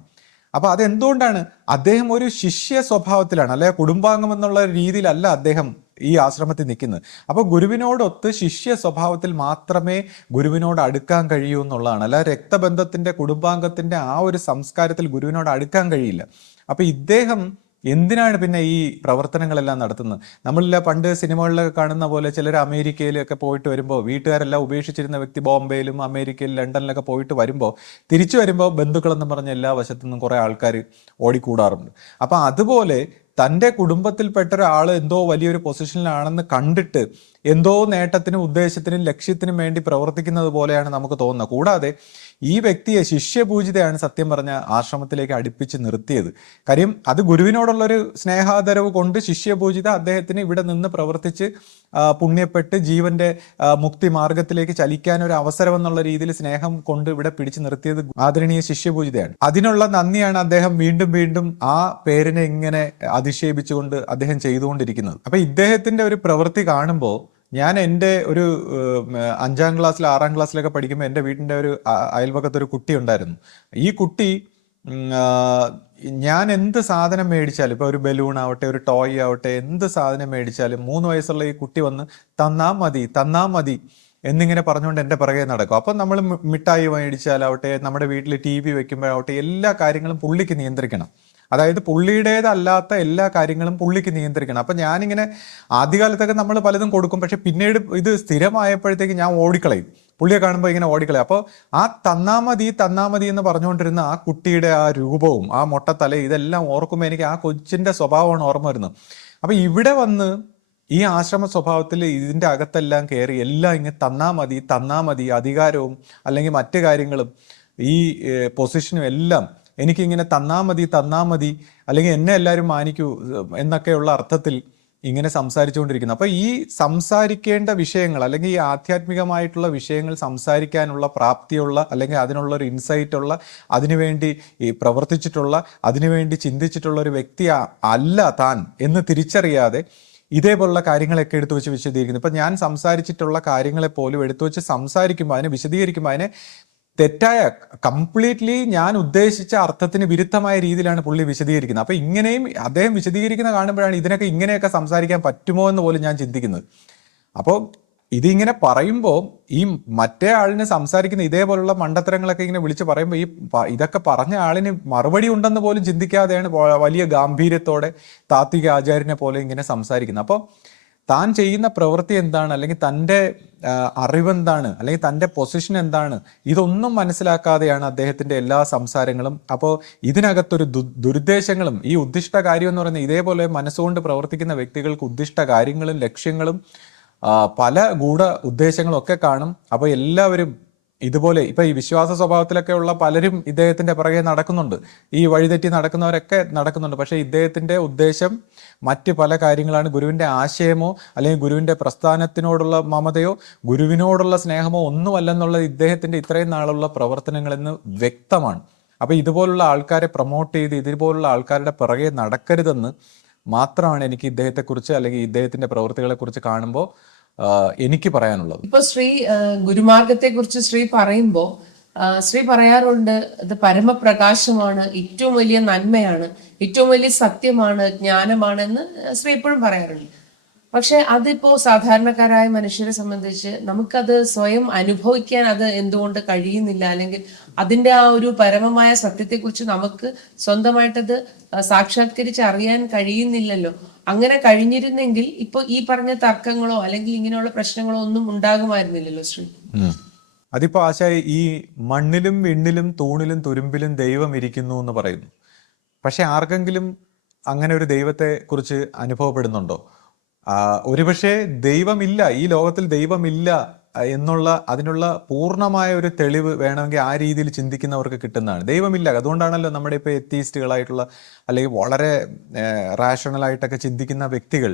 അപ്പോൾ അതെന്തുകൊണ്ടാണ്? അദ്ദേഹം ഒരു ശിഷ്യ സ്വഭാവത്തിലാണ്, അല്ലെ കുടുംബാംഗം എന്നുള്ള രീതിയിലല്ല അദ്ദേഹം ഈ ആശ്രമത്തിൽ നിൽക്കുന്നത്. അപ്പോൾ ഗുരുവിനോടൊത്ത് ശിഷ്യ സ്വഭാവത്തിൽ മാത്രമേ ഗുരുവിനോട് അടുക്കാൻ കഴിയൂ എന്നുള്ളതാണ്. അല്ല രക്തബന്ധത്തിൻ്റെ, കുടുംബാംഗത്തിൻ്റെ ആ ഒരു സംസ്കാരത്തിൽ ഗുരുവിനോട് അടുക്കാൻ കഴിയില്ല. അപ്പോൾ ഇദ്ദേഹം എന്തിനാണ് പിന്നെ ഈ പ്രവർത്തനങ്ങളെല്ലാം നടത്തുന്നത്? നമ്മളില്ല പണ്ട് സിനിമകളിലൊക്കെ കാണുന്ന പോലെ ചിലർ അമേരിക്കയിലൊക്കെ പോയിട്ട് വരുമ്പോൾ, വീട്ടുകാരെല്ലാം ഉപേക്ഷിച്ചിരുന്ന വ്യക്തി ബോംബെയിലും അമേരിക്കയിലും ലണ്ടനിലൊക്കെ പോയിട്ട് വരുമ്പോൾ, തിരിച്ചു വരുമ്പോൾ ബന്ധുക്കളെന്ന് പറഞ്ഞ എല്ലാ വശത്തു നിന്നും കുറേ ആൾക്കാർ ഓടിക്കൂടാറുണ്ട്. അപ്പം അതുപോലെ തൻ്റെ കുടുംബത്തിൽപ്പെട്ട ഒരാൾ എന്തോ വലിയൊരു പൊസിഷനിലാണെന്ന് കണ്ടിട്ട് എന്തോ നേട്ടത്തിനും ഉദ്ദേശത്തിനും ലക്ഷ്യത്തിനും വേണ്ടി പ്രവർത്തിക്കുന്നത് പോലെയാണ് നമുക്ക് തോന്നുന്നത്. കൂടാതെ ഈ വ്യക്തിയെ ശിഷ്യപൂജിതയാണ് സത്യം പറഞ്ഞ ആശ്രമത്തിലേക്ക് അടുപ്പിച്ച് നിർത്തിയത്. കാര്യം അത് ഗുരുവിനോടുള്ളൊരു സ്നേഹാദരവ് കൊണ്ട് ശിഷ്യപൂജിത അദ്ദേഹത്തിന് ഇവിടെ നിന്ന് പ്രവർത്തിച്ച് പുണ്യപ്പെട്ട് ജീവന്റെ മുക്തി മാർഗത്തിലേക്ക് ചലിക്കാൻ ഒരു അവസരം എന്നുള്ള രീതിയിൽ സ്നേഹം കൊണ്ട് ഇവിടെ പിടിച്ചു നിർത്തിയത് ആദരണീയ ശിഷ്യപൂജിതയാണ്. അതിനുള്ള നന്ദിയാണ് അദ്ദേഹം വീണ്ടും വീണ്ടും ആ പേരിനെ ഇങ്ങനെ അധിക്ഷേപിച്ചുകൊണ്ട് അദ്ദേഹം ചെയ്തുകൊണ്ടിരിക്കുന്നത്. അപ്പൊ ഇദ്ദേഹത്തിന്റെ ഒരു പ്രവൃത്തി കാണുമ്പോൾ ഞാൻ എൻ്റെ ഒരു 5ാം ക്ലാസ്സിൽ 6ാം ക്ലാസ്സിലൊക്കെ പഠിക്കുമ്പോൾ എൻ്റെ വീടിൻ്റെ ഒരു അയൽവക്കത്തൊരു കുട്ടി ഉണ്ടായിരുന്നു. ഈ കുട്ടി ഞാൻ എന്ത് സാധനം മേടിച്ചാലും, ഇപ്പോൾ ഒരു ബലൂൺ ആവട്ടെ, ഒരു ടോയ് ആവട്ടെ, എന്ത് സാധനം മേടിച്ചാലും 3 വയസ്സുള്ള ഈ കുട്ടി വന്ന് തന്നാ മതി എന്നിങ്ങനെ പറഞ്ഞുകൊണ്ട് എൻ്റെ പിറകെ നടക്കും. അപ്പം നമ്മൾ മിഠായി മേടിച്ചാലാവട്ടെ, നമ്മുടെ വീട്ടിൽ TV വെക്കുമ്പോഴാവട്ടെ, എല്ലാ കാര്യങ്ങളും പുള്ളിക്ക് നിയന്ത്രിക്കണം. അതായത് പുള്ളിയുടേതല്ലാത്ത എല്ലാ കാര്യങ്ങളും പുള്ളിക്ക് നിയന്ത്രിക്കണം. അപ്പം ഞാനിങ്ങനെ ആദ്യകാലത്തൊക്കെ നമ്മൾ പലതും കൊടുക്കും, പക്ഷെ പിന്നീട് ഇത് സ്ഥിരമായപ്പോഴത്തേക്ക് ഞാൻ ഓടിക്കളയും, പുള്ളിയെ കാണുമ്പോൾ ഇങ്ങനെ ഓടിക്കളയും. അപ്പോൾ ആ തന്നാ മതി എന്ന് പറഞ്ഞുകൊണ്ടിരുന്ന ആ കുട്ടിയുടെ ആ രൂപവും ആ മൊട്ടത്തല ഇതെല്ലാം ഓർക്കുമ്പോൾ എനിക്ക് ആ കൊച്ചിൻ്റെ സ്വഭാവമാണ് ഓർമ്മ വരുന്നത്. അപ്പം ഇവിടെ വന്ന് ഈ ആശ്രമ സ്വഭാവത്തിൽ ഇതിൻ്റെ അകത്തെല്ലാം കയറി എല്ലാം ഇങ്ങനെ തന്നാ മതി അധികാരവും അല്ലെങ്കിൽ മറ്റു കാര്യങ്ങളും ഈ പൊസിഷനും എല്ലാം എനിക്കിങ്ങനെ തന്നാ മതി അല്ലെങ്കിൽ എന്നെ എല്ലാവരും മാനിക്കൂ എന്നൊക്കെയുള്ള അർത്ഥത്തിൽ ഇങ്ങനെ സംസാരിച്ചുകൊണ്ടിരിക്കുന്നു. അപ്പോൾ ഈ സംസാരിക്കേണ്ട വിഷയങ്ങൾ അല്ലെങ്കിൽ ഈ ആധ്യാത്മികമായിട്ടുള്ള വിഷയങ്ങൾ സംസാരിക്കാനുള്ള പ്രാപ്തിയുള്ള അല്ലെങ്കിൽ അതിനുള്ള ഒരു ഇൻസൈറ്റ് ഉള്ള, അതിനുവേണ്ടി ഈ പ്രവർത്തിച്ചിട്ടുള്ള, അതിനുവേണ്ടി ചിന്തിച്ചിട്ടുള്ള ഒരു വ്യക്തി അല്ല താൻ എന്ന് തിരിച്ചറിയാതെ ഇതേപോലുള്ള കാര്യങ്ങളൊക്കെ എടുത്തു വെച്ച് വിശദീകരിക്കുന്നു. ഇപ്പം ഞാൻ സംസാരിച്ചിട്ടുള്ള കാര്യങ്ങളെപ്പോലും എടുത്തു വെച്ച് സംസാരിക്കുമ്പോൾ, അതിനെ വിശദീകരിക്കുമ്പോൾ അതിനെ തെറ്റായ, കംപ്ലീറ്റ്ലി ഞാൻ ഉദ്ദേശിച്ച അർത്ഥത്തിന് വിരുദ്ധമായ രീതിയിലാണ് പുള്ളി വിശദീകരിക്കുന്നത്. അപ്പോൾ ഇങ്ങനെയും അദ്ദേഹം വിശദീകരിക്കുന്ന കാണുമ്പോഴാണ് ഇതിനൊക്കെ ഇങ്ങനെയൊക്കെ സംസാരിക്കാൻ പറ്റുമോ എന്ന് പോലും ഞാൻ ചിന്തിക്കുന്നത്. അപ്പോൾ ഇതിങ്ങനെ പറയുമ്പോൾ ഈ മറ്റേ ആളിന് സംസാരിക്കുന്ന ഇതേപോലുള്ള മണ്ടത്തരങ്ങളൊക്കെ ഇങ്ങനെ വിളിച്ച് പറയുമ്പോൾ ഇതൊക്കെ പറഞ്ഞ ആളിന് മറുപടി ഉണ്ടെന്ന് പോലും ചിന്തിക്കാതെയാണ് വലിയ ഗാംഭീര്യത്തോടെ താത്വിക ആചാര്യനെ പോലെ ഇങ്ങനെ സംസാരിക്കുന്നത്. അപ്പോൾ താൻ ചെയ്യുന്ന പ്രവൃത്തി എന്താണ്, അല്ലെങ്കിൽ തൻ്റെ അറിവെന്താണ്, അല്ലെങ്കിൽ തൻ്റെ പൊസിഷൻ എന്താണ്, ഇതൊന്നും മനസ്സിലാക്കാതെയാണ് അദ്ദേഹത്തിൻ്റെ എല്ലാ സംസാരങ്ങളും. അപ്പോൾ ഇതിനകത്തൊരു ദുരുദ്ദേശങ്ങളും, ഈ ഉദ്ദിഷ്ട കാര്യം എന്ന് പറയുന്നത് ഇതേപോലെ മനസ്സുകൊണ്ട് പ്രവർത്തിക്കുന്ന വ്യക്തികൾക്ക് ഉദ്ദിഷ്ട കാര്യങ്ങളും ലക്ഷ്യങ്ങളും പല ഗൂഢ ഉദ്ദേശങ്ങളും ഒക്കെ കാണും. അപ്പോൾ എല്ലാവരും ഇതുപോലെ ഇപ്പൊ ഈ വിശ്വാസ സ്വഭാവത്തിലൊക്കെ ഉള്ള പലരും ഇദ്ദേഹത്തിന്റെ പിറകെ നടക്കുന്നുണ്ട്, ഈ വഴിതെറ്റി നടക്കുന്നവരൊക്കെ നടക്കുന്നുണ്ട്. പക്ഷെ ഇദ്ദേഹത്തിന്റെ ഉദ്ദേശം മറ്റ് പല കാര്യങ്ങളാണ്. ഗുരുവിന്റെ ആശയമോ അല്ലെങ്കിൽ ഗുരുവിന്റെ പ്രസ്ഥാനത്തിനോടുള്ള മമതയോ ഗുരുവിനോടുള്ള സ്നേഹമോ ഒന്നുമല്ലെന്നുള്ളത് ഇദ്ദേഹത്തിന്റെ ഇത്രയും നാളുള്ള പ്രവർത്തനങ്ങളെന്ന് വ്യക്തമാണ്. അപ്പൊ ഇതുപോലുള്ള ആൾക്കാരെ പ്രൊമോട്ട് ചെയ്ത് ഇതുപോലുള്ള ആൾക്കാരുടെ പിറകെ നടക്കരുതെന്ന് മാത്രമാണ് എനിക്ക് ഇദ്ദേഹത്തെക്കുറിച്ച് അല്ലെങ്കിൽ ഇദ്ദേഹത്തിന്റെ പ്രവൃത്തികളെ കുറിച്ച് കാണുമ്പോൾ എനിക്ക് പറയാനുള്ളത്. ഇപ്പൊ ശ്രീ ഗുരുമാർഗത്തെ കുറിച്ച് ശ്രീ പറയുമ്പോ ശ്രീ പറയാറുണ്ട്, അത് പരമപ്രകാശമാണ്, ഏറ്റവും വലിയ നന്മയാണ്, ഏറ്റവും വലിയ സത്യമാണ്, ജ്ഞാനമാണ് എന്ന് ശ്രീ എപ്പോഴും പറയാറുണ്ട്. പക്ഷെ അതിപ്പോ സാധാരണക്കാരായ മനുഷ്യരെ സംബന്ധിച്ച് നമുക്കത് സ്വയം അനുഭവിക്കാൻ അത് എന്തുകൊണ്ട് കഴിയുന്നില്ല, അല്ലെങ്കിൽ അതിന്റെ ആ ഒരു പരമമായ സത്യത്തെക്കുറിച്ച് നമുക്ക് സ്വന്തമായിട്ടത് സാക്ഷാത്കരിച്ച് അറിയാൻ കഴിയുന്നില്ലല്ലോ. അങ്ങനെ കഴിഞ്ഞിരുന്നെങ്കിൽ ഇപ്പൊ ഈ പറഞ്ഞ തർക്കങ്ങളോ അല്ലെങ്കിൽ ഇങ്ങനെയുള്ള പ്രശ്നങ്ങളോ ഒന്നും ഉണ്ടാകുമായിരുന്നില്ലല്ലോ ശ്രീ. അതിപ്പോ ആശായി, ഈ മണ്ണിലും വിണ്ണിലും തൂണിലും തുരുമ്പിലും ദൈവം ഇരിക്കുന്നു എന്ന് പറയുന്നു. പക്ഷെ ആർക്കെങ്കിലും അങ്ങനെ ഒരു ദൈവത്തെ കുറിച്ച് അനുഭവപ്പെടുന്നുണ്ടോ? ഒരുപക്ഷെ ദൈവമില്ല, ഈ ലോകത്തിൽ ദൈവമില്ല എന്നുള്ള അതിനുള്ള പൂർണ്ണമായ ഒരു തെളിവ് വേണമെങ്കിൽ ആ രീതിയിൽ ചിന്തിക്കുന്നവർക്ക് കിട്ടുന്നതാണ്. ദൈവമില്ല, അതുകൊണ്ടാണല്ലോ നമ്മുടെ ഇപ്പോൾ എത്തീസ്റ്റുകളായിട്ടുള്ള അല്ലെങ്കിൽ വളരെ റാഷണലായിട്ടൊക്കെ ചിന്തിക്കുന്ന വ്യക്തികൾ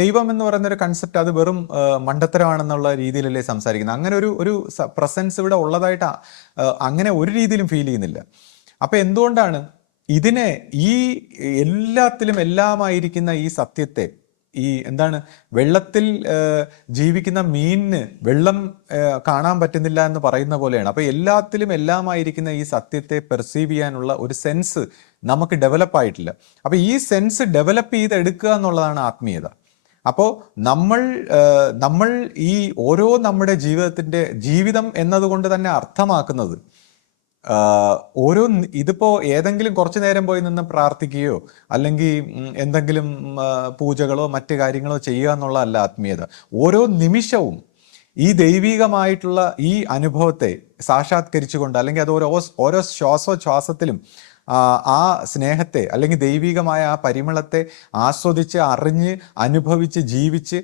ദൈവം എന്ന് പറയുന്ന ഒരു കൺസെപ്റ്റ് അത് വെറും മണ്ടത്തരമാണെന്നുള്ള രീതിയിലല്ലേ സംസാരിക്കുന്നത്. അങ്ങനെ ഒരു പ്രസൻസ് ഇവിടെ ഉള്ളതായിട്ട് അങ്ങനെ ഒരു രീതിയിലും ഫീൽ ചെയ്യുന്നില്ല. അപ്പൊ എന്തുകൊണ്ടാണ് ഇതിനെ ഈ എല്ലാത്തിലും എല്ലാമായിരിക്കുന്ന ഈ സത്യത്തെ, ഈ എന്താണ്, വെള്ളത്തിൽ ജീവിക്കുന്ന മീനിന് വെള്ളം കാണാൻ പറ്റുന്നില്ല എന്ന് പറയുന്ന പോലെയാണ്. അപ്പൊ എല്ലാത്തിലും എല്ലാമായിരിക്കുന്ന ഈ സത്യത്തെ പെർസീവ് ചെയ്യാനുള്ള ഒരു സെൻസ് നമുക്ക് ഡെവലപ്പ് ആയിട്ടില്ല. അപ്പൊ ഈ സെൻസ് ഡെവലപ്പ് ചെയ്തെടുക്കുക എന്നുള്ളതാണ് ആത്മീയത. അപ്പോൾ നമ്മൾ ഈ ഓരോ നമ്മുടെ ജീവിതം എന്നതുകൊണ്ട് തന്നെ അർത്ഥമാക്കുന്നത് ഓരോ ഇതിപ്പോ ഏതെങ്കിലും കുറച്ചു നേരം പോയി നിന്ന് പ്രാർത്ഥിക്കുകയോ അല്ലെങ്കിൽ എന്തെങ്കിലും പൂജകളോ മറ്റു കാര്യങ്ങളോ ചെയ്യുക എന്നുള്ളതല്ല ആത്മീയത. ഓരോ നിമിഷവും ഈ ദൈവികമായിട്ടുള്ള ഈ അനുഭവത്തെ സാക്ഷാത്കരിച്ചുകൊണ്ട് അല്ലെങ്കിൽ അത് ഓരോ ശ്വാസോച്ഛ്വാസത്തിലും ആ സ്നേഹത്തെ അല്ലെങ്കിൽ ദൈവികമായ ആ പരിമളത്തെ ആസ്വദിച്ച് അറിഞ്ഞ് അനുഭവിച്ച് ജീവിച്ച്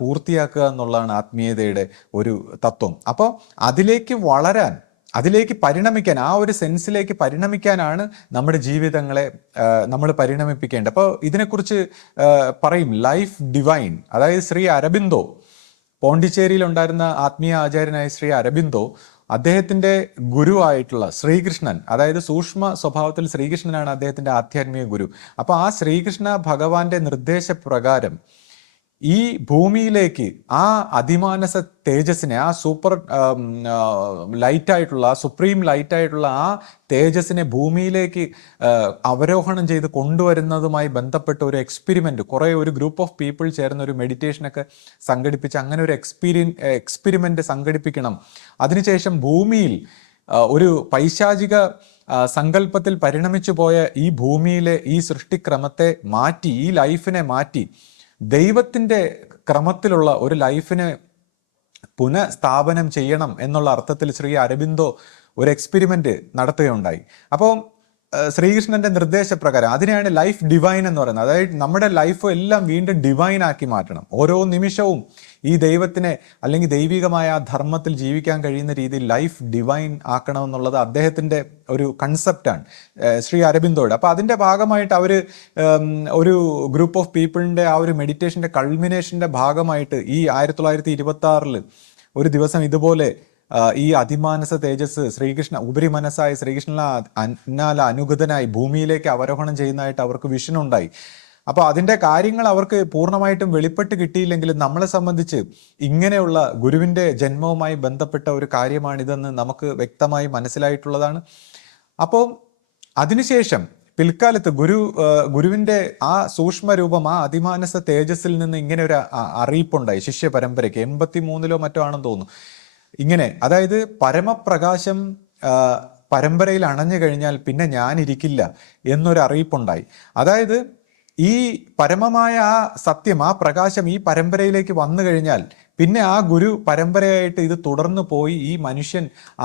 പൂർത്തിയാക്കുക എന്നുള്ളതാണ് ആത്മീയതയുടെ ഒരു തത്വം. അപ്പോൾ അതിലേക്ക് പരിണമിക്കാൻ, ആ ഒരു സെൻസിലേക്ക് പരിണമിക്കാനാണ് നമ്മുടെ ജീവിതങ്ങളെ നമ്മൾ പരിണമിപ്പിക്കേണ്ടത്. അപ്പോൾ ഇതിനെക്കുറിച്ച് പറയും ലൈഫ് ഡിവൈൻ. അതായത് ശ്രീ അരബിന്ദോ, പോണ്ടിച്ചേരിയിൽ ഉണ്ടായിരുന്ന ആത്മീയ ആചാര്യനായ ശ്രീ അരബിന്ദോ, അദ്ദേഹത്തിന്റെ ഗുരുവായിട്ടുള്ള ശ്രീകൃഷ്ണൻ, അതായത് സൂക്ഷ്മ സ്വഭാവത്തിൽ ശ്രീകൃഷ്ണനാണ് അദ്ദേഹത്തിന്റെ ആധ്യാത്മിക ഗുരു. അപ്പൊ ആ ശ്രീകൃഷ്ണ ഭഗവാന്റെ നിർദ്ദേശപ്രകാരം ഈ ഭൂമിയിലേക്ക് ആ അതിമാനസ തേജസ്സിനെ, ആ സൂപ്പർ ലൈറ്റായിട്ടുള്ള, സുപ്രീം ലൈറ്റായിട്ടുള്ള ആ തേജസ്സിനെ ഭൂമിയിലേക്ക് അവരോഹണം ചെയ്ത് കൊണ്ടുവരുന്നതുമായി ബന്ധപ്പെട്ട ഒരു എക്സ്പെരിമെന്റ്, ഒരു ഗ്രൂപ്പ് ഓഫ് പീപ്പിൾ ചേർന്ന ഒരു മെഡിറ്റേഷനൊക്കെ സംഘടിപ്പിച്ച് അങ്ങനെ ഒരു എക്സ്പെരിമെന്റ് സംഘടിപ്പിക്കണം. അതിനുശേഷം ഭൂമിയിൽ ഒരു പൈശാചിക സങ്കല്പത്തിൽ പരിണമിച്ചു പോയ ഈ ഭൂമിയിലെ ഈ സൃഷ്ടിക്രമത്തെ മാറ്റി, ഈ ലൈഫിനെ മാറ്റി ദൈവത്തിന്റെ ക്രമത്തിലുള്ള ഒരു ലൈഫിനെ പുനഃസ്ഥാപനം ചെയ്യണം എന്നുള്ള അർത്ഥത്തിൽ ശ്രീ അരബിന്ദോ ഒരു എക്സ്പെരിമെന്റ് നടത്തുകയുണ്ടായി. അപ്പോൾ ശ്രീകൃഷ്ണന്റെ നിർദ്ദേശപ്രകാരം അതിനെയാണ് ലൈഫ് ഡിവൈൻ എന്ന് പറയുന്നത്. അതായത് നമ്മുടെ ലൈഫ് എല്ലാം വീണ്ടും ഡിവൈൻ ആക്കി മാറ്റണം. ഓരോ നിമിഷവും ഈ ദൈവത്തിനെ അല്ലെങ്കിൽ ദൈവികമായ ആ ധർമ്മത്തിൽ ജീവിക്കാൻ കഴിയുന്ന രീതിയിൽ ലൈഫ് ഡിവൈൻ ആക്കണം എന്നുള്ളത് അദ്ദേഹത്തിന്റെ ഒരു കൺസെപ്റ്റാണ് ശ്രീ അരബിന്ദോയുടെ. അപ്പൊ അതിന്റെ ഭാഗമായിട്ട് ഒരു ഗ്രൂപ്പ് ഓഫ് പീപ്പിളിന്റെ ആ ഒരു മെഡിറ്റേഷന്റെ കൾമിനേഷന്റെ ഭാഗമായിട്ട് ഈ 1926 ഒരു ദിവസം ഇതുപോലെ ഈ അതിമാനസ തേജസ് ഉപരിമനസ്സായ ശ്രീകൃഷ്ണനാൽ അനുഗതനായി ഭൂമിയിലേക്ക് അവരോഹണം ചെയ്യുന്നതായിട്ട് അവർക്ക് വിഷൻ ഉണ്ടായി. അപ്പോൾ അതിൻ്റെ കാര്യങ്ങൾ അവർക്ക് പൂർണ്ണമായിട്ടും വെളിപ്പെട്ട് കിട്ടിയില്ലെങ്കിലും നമ്മളെ സംബന്ധിച്ച് ഇങ്ങനെയുള്ള ഗുരുവിൻ്റെ ജന്മവുമായി ബന്ധപ്പെട്ട ഒരു കാര്യമാണിതെന്ന് നമുക്ക് വ്യക്തമായി മനസ്സിലായിട്ടുള്ളതാണ്. അപ്പോൾ അതിനുശേഷം പിൽക്കാലത്ത് ഗുരുവിൻ്റെ ആ സൂക്ഷ്മരൂപം, ആ അതിമാനസ തേജസ്സിൽ നിന്ന് ഇങ്ങനെ ഒരു അറിയിപ്പുണ്ടായി ശിഷ്യ പരമ്പരയ്ക്ക്. 83 മറ്റോ ആണെന്ന് തോന്നുന്നു. ഇങ്ങനെ, അതായത് പരമപ്രകാശം പരമ്പരയിൽ അണഞ്ഞു കഴിഞ്ഞാൽ പിന്നെ ഞാനിരിക്കില്ല എന്നൊരു അറിയിപ്പുണ്ടായി. അതായത് ഈ പരമമായ ആ സത്യം, ആ പ്രകാശം ഈ പരമ്പരയിലേക്ക് വന്നു കഴിഞ്ഞാൽ പിന്നെ ആ ഗുരു പരമ്പരയായിട്ട് ഇത് തുടർന്നു പോയി ഈ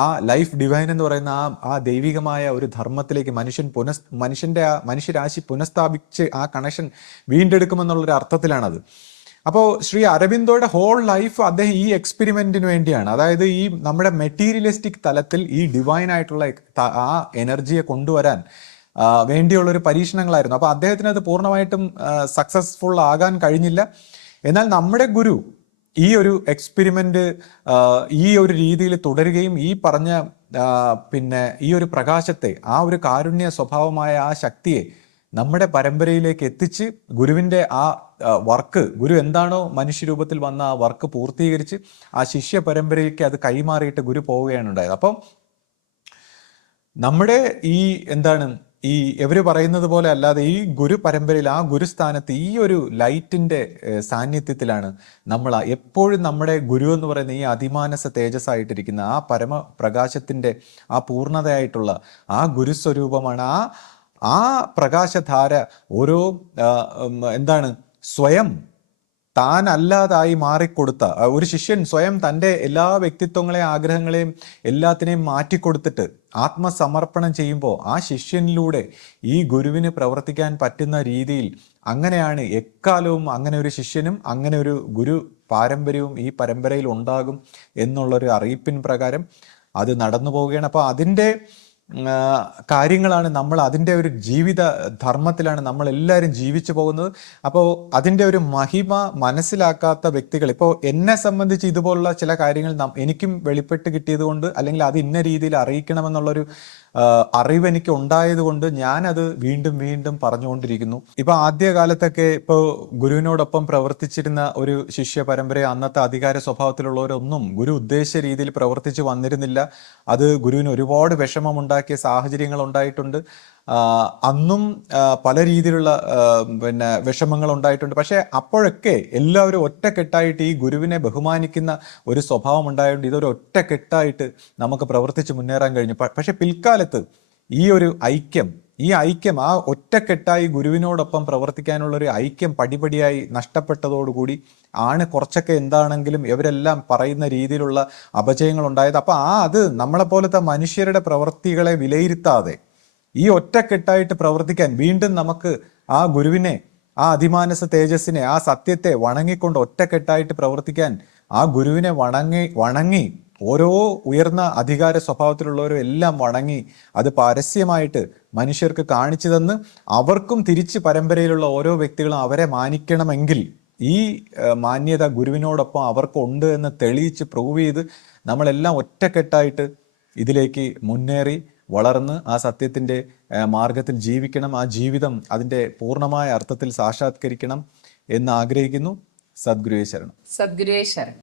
ആ ലൈഫ് ഡിവൈൻ എന്ന് പറയുന്ന ആ ദൈവികമായ ഒരു ധർമ്മത്തിലേക്ക് മനുഷ്യരാശി പുനഃസ്ഥാപിച്ച് ആ കണക്ഷൻ വീണ്ടെടുക്കുമെന്നുള്ളൊരു അർത്ഥത്തിലാണത്. അപ്പോൾ ശ്രീ അരബിന്ദോയുടെ ഹോൾ ലൈഫ് അദ്ദേഹം ഈ എക്സ്പെരിമെന്റിന് വേണ്ടിയാണ്, അതായത് ഈ നമ്മുടെ മെറ്റീരിയലിസ്റ്റിക് തലത്തിൽ ഈ ഡിവൈൻ ആയിട്ടുള്ള ആ എനർജിയെ കൊണ്ടുവരാൻ വേണ്ടിയുള്ളൊരു പരീക്ഷണങ്ങളായിരുന്നു. അപ്പോൾ അദ്ദേഹത്തിന് അത് പൂർണ്ണമായിട്ടും സക്സസ്ഫുൾ ആകാൻ കഴിഞ്ഞില്ല. എന്നാൽ നമ്മുടെ ഗുരു ഈ ഒരു എക്സ്പെരിമെന്റ് ഈ ഒരു രീതിയിൽ തുടരുകയും ഈ പറഞ്ഞ പിന്നെ ഈ ഒരു പ്രകാശത്തെ, ആ ഒരു കാരുണ്യ സ്വഭാവമായ ആ ശക്തിയെ നമ്മുടെ പരമ്പരയിലേക്ക് എത്തിച്ച് ഗുരുവിൻ്റെ ആ വർക്ക്, ഗുരു എന്താണോ മനുഷ്യരൂപത്തിൽ വന്ന ആ വർക്ക് പൂർത്തീകരിച്ച് ആ ശിഷ്യ പരമ്പരയ്ക്ക് അത് കൈമാറിയിട്ട് ഗുരു പോവുകയാണ് ഉണ്ടായത്. അപ്പം നമ്മുടെ ഈ എന്താണ് ഈ ഇവർ പറയുന്നത് പോലെ അല്ലാതെ ഈ ഗുരു പരമ്പരയിൽ ആ ഗുരുസ്ഥാനത്ത് ഈ ഒരു ലൈറ്റിന്റെ സാന്നിധ്യത്തിലാണ് നമ്മൾ എപ്പോഴും നമ്മുടെ ഗുരു എന്ന് പറയുന്ന ഈ അതിമാനസ തേജസ്സായിട്ടിരിക്കുന്ന ആ പരമപ്രകാശത്തിന്റെ ആ പൂർണ്ണതയായിട്ടുള്ള ആ ഗുരുസ്വരൂപമാണ്. ആ പ്രകാശധാര ഓരോ എന്താണ് സ്വയം താൻ അല്ലാതായി മാറിക്കൊടുത്ത ഒരു ശിഷ്യൻ സ്വയം തൻ്റെ എല്ലാ വ്യക്തിത്വങ്ങളെയും ആഗ്രഹങ്ങളെയും എല്ലാത്തിനെയും മാറ്റിക്കൊടുത്തിട്ട് ആത്മസമർപ്പണം ചെയ്യുമ്പോൾ ആ ശിഷ്യനിലൂടെ ഈ ഗുരുവിന് പ്രവർത്തിക്കാൻ പറ്റുന്ന രീതിയിൽ അങ്ങനെയാണ് എക്കാലവും അങ്ങനെ ഒരു ശിഷ്യനും അങ്ങനെ ഒരു ഗുരു പാരമ്പര്യവും ഈ പരമ്പരയിൽ ഉണ്ടാകും എന്നുള്ളൊരു അറിയിപ്പിൻ പ്രകാരം അത് നടന്നു പോവുകയാണ്. അപ്പോൾ അതിൻ്റെ കാര്യങ്ങളാണ് നമ്മൾ, അതിൻ്റെ ഒരു ജീവിത ധർമ്മത്തിലാണ് നമ്മൾ എല്ലാവരും ജീവിച്ചു പോകുന്നത്. അപ്പോൾ അതിൻ്റെ ഒരു മഹിമ മനസ്സിലാക്കാത്ത വ്യക്തികൾ, ഇപ്പോൾ എന്നെ സംബന്ധിച്ച് ഇതുപോലുള്ള ചില കാര്യങ്ങൾ എനിക്കും വെളിപ്പെട്ട് കിട്ടിയത് കൊണ്ട്, അല്ലെങ്കിൽ അത് ഇന്ന രീതിയിൽ അറിയിക്കണമെന്നുള്ളൊരു അറിവ് എനിക്ക് ഉണ്ടായത് കൊണ്ട് ഞാനത് വീണ്ടും വീണ്ടും പറഞ്ഞുകൊണ്ടിരിക്കുന്നു. ഇപ്പൊ ആദ്യകാലത്തൊക്കെ ഇപ്പോൾ ഗുരുവിനോടൊപ്പം പ്രവർത്തിച്ചിരുന്ന ഒരു ശിഷ്യ പരമ്പര അന്നത്തെ അധികാര സ്വഭാവത്തിലുള്ളവരൊന്നും ഗുരു ഉദ്ദേശിച്ച രീതിയിൽ പ്രവർത്തിച്ചു വന്നിരുന്നില്ല. അത് ഗുരുവിന് ഒരുപാട് വിഷമമുണ്ടാക്കിയ സാഹചര്യങ്ങൾ ഉണ്ടായിട്ടുണ്ട്. അന്നും പല രീതിയിലുള്ള പിന്നെ വിഷമങ്ങൾ ഉണ്ടായിട്ടുണ്ട്. പക്ഷെ അപ്പോഴൊക്കെ എല്ലാവരും ഒറ്റക്കെട്ടായിട്ട് ഈ ഗുരുവിനെ ബഹുമാനിക്കുന്ന ഒരു സ്വഭാവം ഉണ്ടായതുകൊണ്ട് ഇതൊരു ഒറ്റക്കെട്ടായിട്ട് നമുക്ക് പ്രവർത്തിച്ച് മുന്നേറാൻ കഴിഞ്ഞു. പക്ഷെ പിൽക്കാലത്ത് ഈ ഒരു ഐക്യം ആ ഒറ്റക്കെട്ടായി ഗുരുവിനോടൊപ്പം പ്രവർത്തിക്കാനുള്ള ഒരു ഐക്യം പടിപടിയായി നഷ്ടപ്പെട്ടതോടുകൂടി ആണ് കുറച്ചൊക്കെ എന്താണെങ്കിലും ഇവരെല്ലാം പറയുന്ന രീതിയിലുള്ള അപജയങ്ങൾ ഉണ്ടായത്. അപ്പൊ അത് നമ്മളെപ്പോലത്തെ മനുഷ്യരുടെ പ്രവൃത്തികളെ വിലയിരുത്താതെ ഈ ഒറ്റക്കെട്ടായിട്ട് പ്രവർത്തിക്കാൻ വീണ്ടും നമുക്ക് ആ ഗുരുവിനെ, ആ അതിമാനസ തേജസ്സിനെ, ആ സത്യത്തെ വണങ്ങിക്കൊണ്ട് ഒറ്റക്കെട്ടായിട്ട് പ്രവർത്തിക്കാൻ ആ ഗുരുവിനെ വണങ്ങി ഓരോ ഉയർന്ന അധികാര സ്വഭാവത്തിലുള്ളവരും എല്ലാം വണങ്ങി അത് പരസ്യമായിട്ട് മനുഷ്യർക്ക് കാണിച്ചു തന്ന് അവർക്കും തിരിച്ച് പരമ്പരയിലുള്ള ഓരോ വ്യക്തികളും അവരെ മാനിക്കണമെങ്കിൽ ഈ മാന്യത ഗുരുവിനോടൊപ്പം അവർക്കുണ്ട് എന്ന് തെളിയിച്ച് പ്രൂവ് ചെയ്ത് നമ്മളെല്ലാം ഒറ്റക്കെട്ടായിട്ട് ഇതിലേക്ക് മുന്നേറി വളർന്ന് ആ സത്യത്തിൻ്റെ മാർഗത്തിൽ ജീവിക്കണം. ആ ജീവിതം അതിൻ്റെ പൂർണ്ണമായ അർത്ഥത്തിൽ സാക്ഷാത്കരിക്കണം എന്ന് ആഗ്രഹിക്കുന്നു. സദ്ഗുരുവേ ശരണം. സദ്ഗുരുവേ ശരണം.